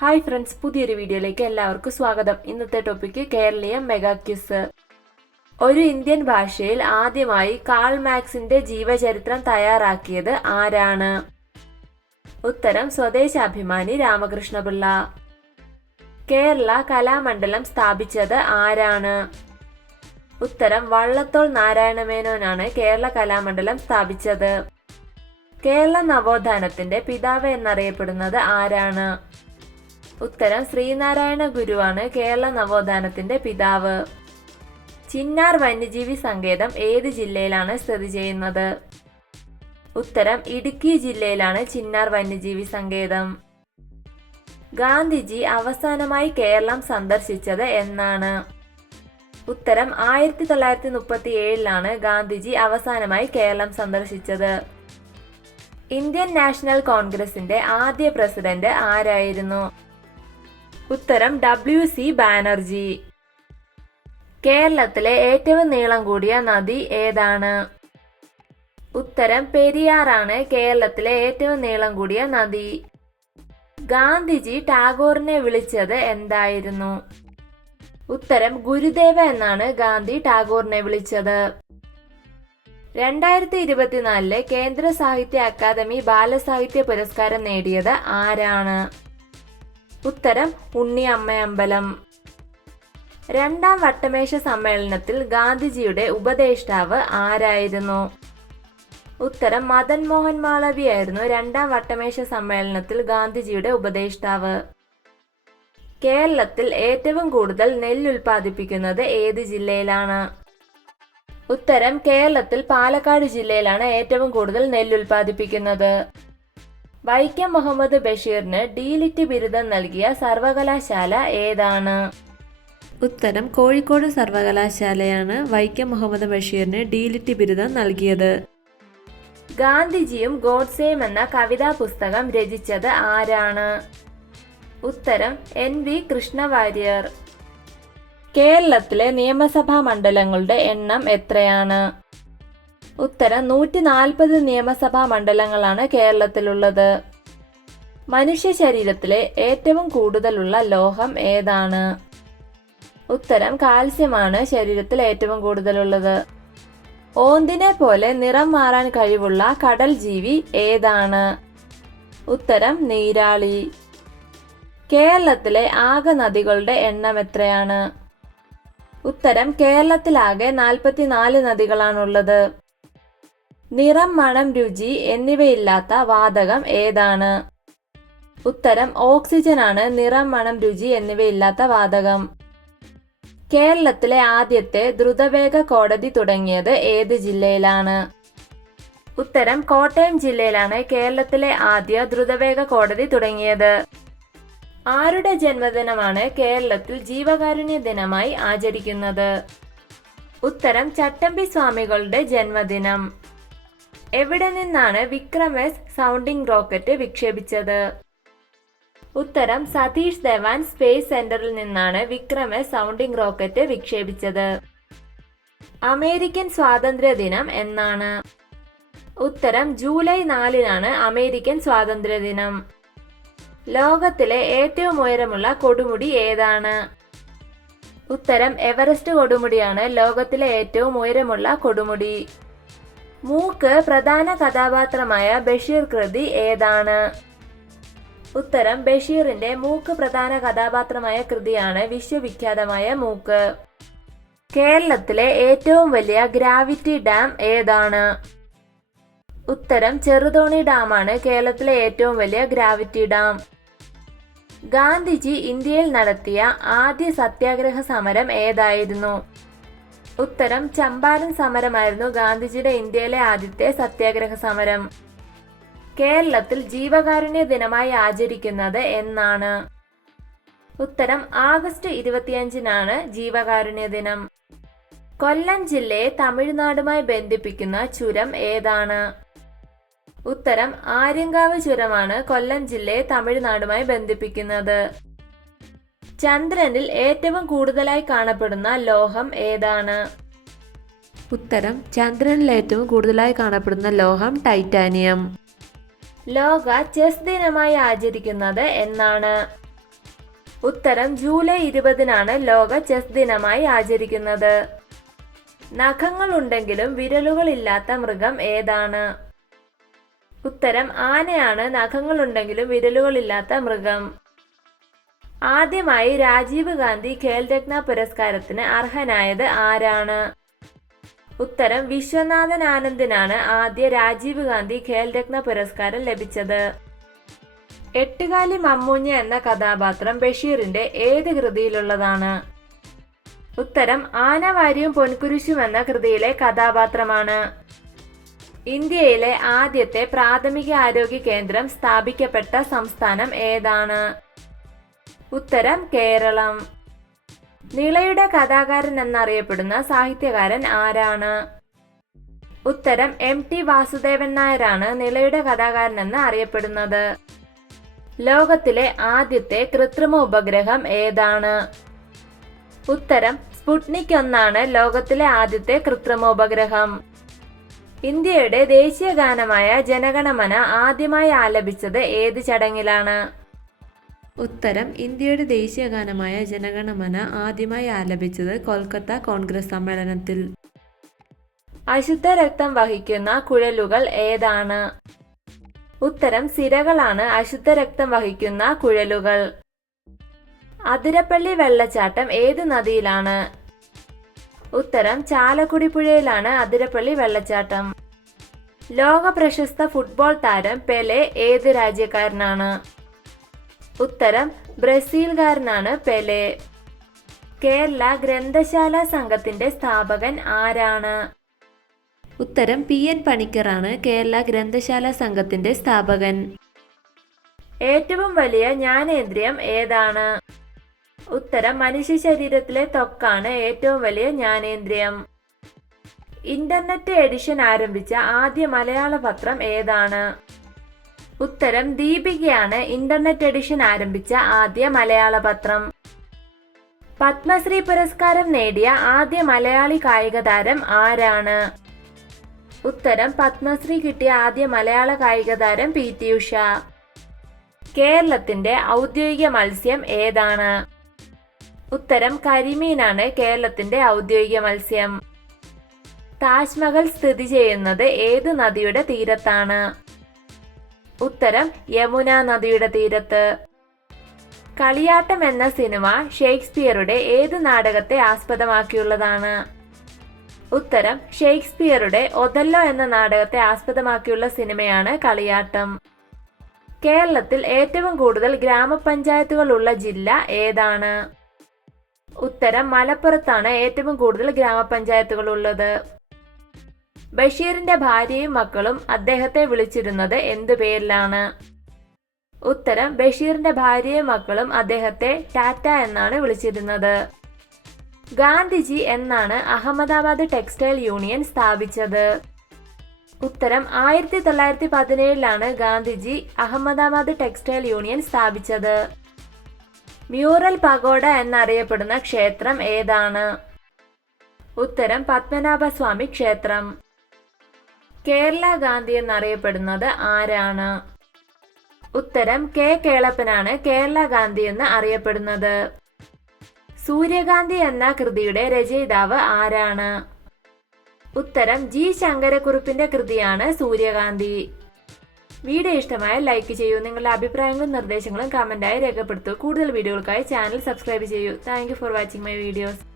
Hi friends പുതിയൊരു വീഡിയോയിലേക്ക് എല്ലാവർക്കും സ്വാഗതം. ഇന്നത്തെ ടോപ്പിക്ക് കേരളീയ മെഗാ ക്യൂസ് ഒരു ഇന്ത്യൻ ഭാഷയിൽ ആദ്യമായി കാൾ മാക്സിന്റെ ജീവചരിത്രം തയ്യാറാക്കിയത് ആരാണ്? ഉത്തരം സ്വദേശാഭിമാനി രാമകൃഷ്ണപിള്ള. കേരള കലാമണ്ഡലം സ്ഥാപിച്ചത് ആരാണ്? ഉത്തരം വള്ളത്തോൾ നാരായണമേനോനാണ് കേരള കലാമണ്ഡലം സ്ഥാപിച്ചത്. കേരള നവോത്ഥാനത്തിന്റെ പിതാവ് എന്നറിയപ്പെടുന്നത് ആരാണ്? ഉത്തരം ശ്രീനാരായണ ഗുരുവാണ് കേരള നവോത്ഥാനത്തിന്റെ പിതാവ്. ചിന്നാർ വന്യജീവി സങ്കേതം ഏത് ജില്ലയിലാണ് സ്ഥിതി ചെയ്യുന്നത്? ഉത്തരം ഇടുക്കി ജില്ലയിലാണ് ചിന്നാർ വന്യജീവി സങ്കേതം. ഗാന്ധിജി അവസാനമായി കേരളം സന്ദർശിച്ചത് എന്നാണ്. ഉത്തരം ആയിരത്തി തൊള്ളായിരത്തി മുപ്പത്തി ഏഴിലാണ് ഗാന്ധിജി അവസാനമായി കേരളം സന്ദർശിച്ചത്. ഇന്ത്യൻ നാഷണൽ കോൺഗ്രസിന്റെ ആദ്യ പ്രസിഡന്റ് ആരായിരുന്നു? ഉത്തരം ഡബ്ല്യു സി ബാനർജി. കേരളത്തിലെ ഏറ്റവും നീളം കൂടിയ നദി ഏതാണ്? ഉത്തരം പെരിയാറാണ് കേരളത്തിലെ ഏറ്റവും നീളം കൂടിയ നദി. ഗാന്ധിജി ടാഗോറിനെ വിളിച്ചത് എന്തായിരുന്നു? ഉത്തരം ഗുരുദേവ എന്നാണ് ഗാന്ധി ടാഗോറിനെ വിളിച്ചത്. രണ്ടായിരത്തി ഇരുപത്തിനാലിലെ കേന്ദ്ര സാഹിത്യ അക്കാദമി ബാലസാഹിത്യ പുരസ്കാരം നേടിയത് ആരാണ്? ഉത്തരം ഉണ്ണി അമ്മയമ്പലം. രണ്ടാം വട്ടമേശ സമ്മേളനത്തിൽ ഗാന്ധിജിയുടെ ഉപദേഷ്ടാവ് ആരായിരുന്നു? ഉത്തരം മദൻ മോഹൻ മാളവിയായിരുന്നു രണ്ടാം വട്ടമേശ സമ്മേളനത്തിൽ ഗാന്ധിജിയുടെ ഉപദേഷ്ടാവ്. കേരളത്തിൽ ഏറ്റവും കൂടുതൽ നെല്ല് ഉൽപ്പാദിപ്പിക്കുന്നത് ഏത് ജില്ലയിലാണ്? ഉത്തരം കേരളത്തിൽ പാലക്കാട് ജില്ലയിലാണ് ഏറ്റവും കൂടുതൽ നെല്ല് ഉൽപ്പാദിപ്പിക്കുന്നത് വൈക്കം മുഹമ്മദ് ബഷീറിന് ഡീലിറ്റ് ബിരുദം നൽകിയ സർവകലാശാല ഏതാണ്? ഉത്തരം കോഴിക്കോട് സർവകലാശാലയാണ് വൈക്കം മുഹമ്മദ് ബഷീറിന് ഡീലിറ്റ് ബിരുദം നൽകിയത്. ഗാന്ധിജിയും ഗോഡ്സേയും എന്ന കവിതാ പുസ്തകം രചിച്ചത് ആരാണ്? ഉത്തരം എൻ വി കൃഷ്ണവാര്യർ. കേരളത്തിലെ നിയമസഭാ മണ്ഡലങ്ങളുടെ എണ്ണം എത്രയാണ്? ഉത്തരം നൂറ്റി നാൽപ്പത് നിയമസഭാ മണ്ഡലങ്ങളാണ് കേരളത്തിലുള്ളത്. മനുഷ്യ ശരീരത്തിലെ ഏറ്റവും കൂടുതലുള്ള ലോഹം ഏതാണ്? ഉത്തരം കാൽസ്യമാണ് ശരീരത്തിൽ ഏറ്റവും കൂടുതലുള്ളത്. ഓന്തിനെ പോലെ നിറം മാറാൻ കഴിവുള്ള കടൽ ജീവി ഏതാണ്? ഉത്തരം നീരാളി. കേരളത്തിലെ ആകെ നദികളുടെ എണ്ണം എത്രയാണ്? ഉത്തരം കേരളത്തിലാകെ നാൽപ്പത്തിനാല് നദികളാണുള്ളത്. നിറം മണം രുചി എന്നിവയില്ലാത്ത വാതകം ഏതാണ്? ഉത്തരം ഓക്സിജൻ ആണ്. നിറം മണം രുചി എന്നിവയില്ലാത്ത വാതകം. കേരളത്തിലെ ആദ്യത്തെ ദ്രുതവേഗ കോടതി തുടങ്ങിയത് ഏത് ജില്ലയിലാണ്? ഉത്തരം കോട്ടയം ജില്ലയിലാണ് കേരളത്തിലെ ആദ്യ ദ്രുതവേഗ കോടതി തുടങ്ങിയത്. ആരുടെ ജന്മദിനമാണ് കേരളത്തിൽ ജീവകാരുണ്യ ദിനമായി ആചരിക്കുന്നത്? ഉത്തരം ചട്ടമ്പി സ്വാമികളുടെ ജന്മദിനം. എവിടെ നിന്നാണ് വിക്രം എസ് സൗണ്ടിംഗ് റോക്കറ്റ് വിക്ഷേപിച്ചത്? ഉത്തരം സതീഷ് ധവാൻ സ്പേസ് സെന്ററിൽ നിന്നാണ് വിക്രം എസ് സൗണ്ടിംഗ് റോക്കറ്റ് വിക്ഷേപിച്ചത്. അമേരിക്കൻ സ്വാതന്ത്ര്യ ദിനം എന്നാണ്. ഉത്തരം ജൂലൈ നാലിനാണ് അമേരിക്കൻ സ്വാതന്ത്ര്യ ദിനം. ലോകത്തിലെ ഏറ്റവും ഉയരമുള്ള കൊടുമുടി ഏതാണ്? ഉത്തരം എവറസ്റ്റ് കൊടുമുടിയാണ് ലോകത്തിലെ ഏറ്റവും ഉയരമുള്ള കൊടുമുടി. മൂക്ക് പ്രധാന കഥാപാത്രമായ ബഷീർ കൃതി ഏതാണ്? ഉത്തരം ബഷീറിന്റെ മൂക്ക് പ്രധാന കഥാപാത്രമായ കൃതിയാണ് വിശ്വവിഖ്യാതമായ മൂക്ക്. കേരളത്തിലെ ഏറ്റവും വലിയ ഗ്രാവിറ്റി ഡാം ഏതാണ്? ഉത്തരം ചെറുതോണി ഡാമാണ് കേരളത്തിലെ ഏറ്റവും വലിയ ഗ്രാവിറ്റി ഡാം. ഗാന്ധിജി ഇന്ത്യയിൽ നടത്തിയ ആദ്യ സത്യാഗ്രഹ സമരം ഏതായിരുന്നു? ഉത്തരം ചമ്പാരൻ സമരമായിരുന്നു ഗാന്ധിജിയുടെ ഇന്ത്യയിലെ ആദ്യത്തെ സത്യാഗ്രഹ സമരം. കേരളത്തിൽ ജീവകാരുണ്യ ദിനമായി ആചരിക്കുന്നത് എന്നാണ്. ഉത്തരം ആഗസ്റ്റ് ഇരുപത്തിയഞ്ചിനാണ് ജീവകാരുണ്യ ദിനം. കൊല്ലം ജില്ലയെ തമിഴ്നാടുമായി ബന്ധിപ്പിക്കുന്ന ചുരം ഏതാണ്? ഉത്തരം ആര്യങ്കാവ് ചുരമാണ് കൊല്ലം ജില്ലയെ തമിഴ്നാടുമായി ബന്ധിപ്പിക്കുന്നത്. ചന്ദ്രനിൽ ഏറ്റവും കൂടുതലായി കാണപ്പെടുന്ന ലോഹം ഏതാണ്? ഉത്തരം ചന്ദ്രനിൽ ഏറ്റവും കൂടുതലായി കാണപ്പെടുന്ന ലോഹം ടൈറ്റാനിയം. ലോക ചെസ് ദിനമായി ആചരിക്കുന്നത് എന്നാണ്. ഉത്തരം ജൂലൈ ഇരുപതിനാണ് ലോക ചെസ് ദിനമായി ആചരിക്കുന്നത്. നഖങ്ങൾ ഉണ്ടെങ്കിലും വിരലുകൾ ഇല്ലാത്ത മൃഗം ഏതാണ്? ഉത്തരം ആനയാണ്. നഖങ്ങൾ നഖങ്ങളുണ്ടെങ്കിലും വിരലുകളില്ലാത്ത മൃഗം. ആദ്യമായി രാജീവ് ഗാന്ധി ഖേൽരത്ന പുരസ്കാരത്തിന് അർഹനായത് ആരാണ്? ഉത്തരം വിശ്വനാഥൻ ആനന്ദിനാണ് ആദ്യ രാജീവ് ഗാന്ധി ഖേൽരത്ന പുരസ്കാരം ലഭിച്ചത്. എട്ടുകാലി മമ്മൂഞ്ഞ എന്ന കഥാപാത്രം ബഷീറിന്റെ ഏത് കൃതിയിലുള്ളതാണ്? ഉത്തരം ആനവാരിയും പൊൻകുരിശും എന്ന കൃതിയിലെ കഥാപാത്രമാണ്. ഇന്ത്യയിലെ ആദ്യത്തെ പ്രാഥമിക ആരോഗ്യ കേന്ദ്രം സ്ഥാപിക്കപ്പെട്ട സംസ്ഥാനം ഏതാണ്? ഉത്തരം കേരളം. നിളയുടെ കഥാകാരൻ എന്നറിയപ്പെടുന്ന സാഹിത്യകാരൻ ആരാണ്? ഉത്തരം എം ടി വാസുദേവൻ നായരാണ് നിളയുടെ കഥാകാരൻ എന്ന് അറിയപ്പെടുന്നത്. ലോകത്തിലെ ആദ്യത്തെ കൃത്രിമ ഉപഗ്രഹം ഏതാണ്? ഉത്തരം സ്പുട്നിക് ഒന്നാണ് ലോകത്തിലെ ആദ്യത്തെ കൃത്രിമ ഉപഗ്രഹം. ഇന്ത്യയുടെ ദേശീയ ഗാനമായ ജനഗണമന ആദ്യമായി ആലപിച്ചത് ഏത് ചടങ്ങിലാണ്? ഉത്തരം ഇന്ത്യയുടെ ദേശീയ ഗാനമായ ജനഗണമന ആദ്യമായി ആലപിച്ചത് കൊൽക്കത്ത കോൺഗ്രസ് സമ്മേളനത്തിൽ. അശുദ്ധ രക്തം വഹിക്കുന്ന കുഴലുകൾ ഏതാണ്? ഉത്തരം സിരകളാണ് അശുദ്ധ രക്തം വഹിക്കുന്ന കുഴലുകൾ. അതിരപ്പള്ളി വെള്ളച്ചാട്ടം ഏത് നദിയിലാണ്? ഉത്തരം ചാലക്കുടി പുഴയിലാണ് അതിരപ്പള്ളി വെള്ളച്ചാട്ടം. ലോക പ്രശസ്ത ഫുട്ബോൾ താരം പെലെ ഏത് രാജ്യക്കാരനാണ്? ഉത്തരം ബ്രസീൽകാരനാണ് പെലെ. കേരള ഗ്രന്ഥശാല സംഘത്തിന്റെ സ്ഥാപകൻ ആരാണ്? ഉത്തരം പി എൻ പണിക്കറാണ് കേരള ഗ്രന്ഥശാല സംഘത്തിന്റെ സ്ഥാപകൻ. ഏറ്റവും വലിയ ജ്ഞാനേന്ദ്രിയം ഏതാണ്? ഉത്തരം മനുഷ്യ ശരീരത്തിലെ ത്വക്കാണ് ഏറ്റവും വലിയ ജ്ഞാനേന്ദ്രിയം. ഇന്റർനെറ്റ് എഡിഷൻ ആരംഭിച്ച ആദ്യ മലയാള പത്രം ഏതാണ്? ഉത്തരം ദീപികയാണ് ഇന്റർനെറ്റ് എഡിഷൻ ആരംഭിച്ച ആദ്യ മലയാള പത്രം. പത്മശ്രീ പുരസ്കാരം നേടിയ ആദ്യ മലയാളി കായിക താരം ആരാണ്? ഉത്തരം പത്മശ്രീ കിട്ടിയ ആദ്യ മലയാള കായിക താരം പി. ടി ഉഷ കേരളത്തിന്റെ ഔദ്യോഗിക മത്സ്യം ഏതാണ്? ഉത്തരം കരിമീനാണ് കേരളത്തിന്റെ ഔദ്യോഗിക മത്സ്യം. താജ്മഹൽ സ്ഥിതി ചെയ്യുന്നത് ഏത് നദിയുടെ തീരത്താണ്? ഉത്തരം യമുന നദിയുടെ തീരത്ത്. കളിയാട്ടം എന്ന സിനിമ ഷേക്സ്പിയറുടെ ഏത് നാടകത്തെ ആസ്പദമാക്കിയുള്ളതാണ്? ഉത്തരം ഷേക്സ്പിയറുടെ ഒതല്ലോ എന്ന നാടകത്തെ ആസ്പദമാക്കിയുള്ള സിനിമയാണ് കളിയാട്ടം. കേരളത്തിൽ ഏറ്റവും കൂടുതൽ ഗ്രാമപഞ്ചായത്തുകളുള്ള ജില്ല ഏതാണ്? ഉത്തരം മലപ്പുറത്താണ് ഏറ്റവും കൂടുതൽ ഗ്രാമപഞ്ചായത്തുകൾ ഉള്ളത്. ബഷീറിന്റെ ഭാര്യയും മക്കളും അദ്ദേഹത്തെ വിളിച്ചിരുന്നത് എന്തു പേരിലാണ്? ഉത്തരം ബഷീറിന്റെ ഭാര്യയും മക്കളും അദ്ദേഹത്തെ ടാറ്റ എന്നാണ് വിളിച്ചിരുന്നത്. ഗാന്ധിജി എന്നാണ് അഹമ്മദാബാദ് ടെക്സ്റ്റൈൽ യൂണിയൻ സ്ഥാപിച്ചത്. ഉത്തരം ആയിരത്തി തൊള്ളായിരത്തി പതിനേഴിലാണ് ഗാന്ധിജി അഹമ്മദാബാദ് ടെക്സ്റ്റൈൽ യൂണിയൻ സ്ഥാപിച്ചത്. മ്യൂറൽ പഗോഡ എന്നറിയപ്പെടുന്ന ക്ഷേത്രം ഏതാണ്? ഉത്തരം പത്മനാഭസ്വാമി ക്ഷേത്രം. കേരള ഗാന്ധി എന്നറിയപ്പെടുന്നത് ആരാണ്? ഉത്തരം കെ കേളപ്പനാണ് കേരള ഗാന്ധി എന്ന് അറിയപ്പെടുന്നത്. സൂര്യകാന്തി എന്ന കൃതിയുടെ രചയിതാവ് ആരാണ്? ഉത്തരം ജി ശങ്കരക്കുറുപ്പിന്റെ കൃതിയാണ് സൂര്യകാന്തി. വീഡിയോ ഇഷ്ടമായ ലൈക്ക് ചെയ്യൂ. നിങ്ങളുടെ അഭിപ്രായങ്ങളും നിർദ്ദേശങ്ങളും കമന്റായി രേഖപ്പെടുത്തൂ. കൂടുതൽ വീഡിയോകൾക്കായി ചാനൽ സബ്സ്ക്രൈബ് ചെയ്യൂ. Thank for watching my videos